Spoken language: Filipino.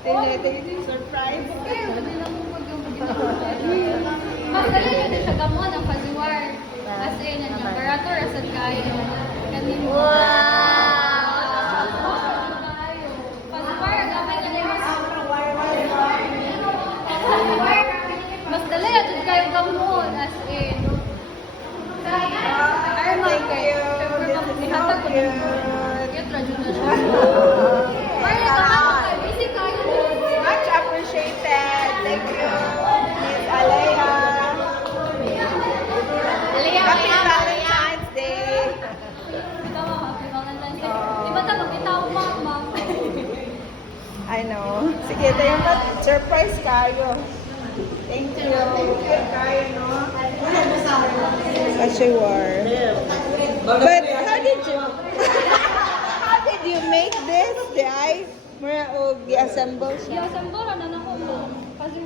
Surprise. Mas dali yun sa gamon ang pasiwar. As in, ang barator, asad kayo. Kanin mo. Pasiwar, gamay na yung mas dali yun kayo gamon. As in. Thank you. This is so cute. Much appreciated. Thank you, Miss Alea. Happy Valentine's Day. I know. Sige, tayo ba? Surprise kayo. Thank you. Cute kayo, no? Kashiwar. But how did you how did you make this? The eyes? Mura o gi-assemble siya? Yung sambora na nakuha.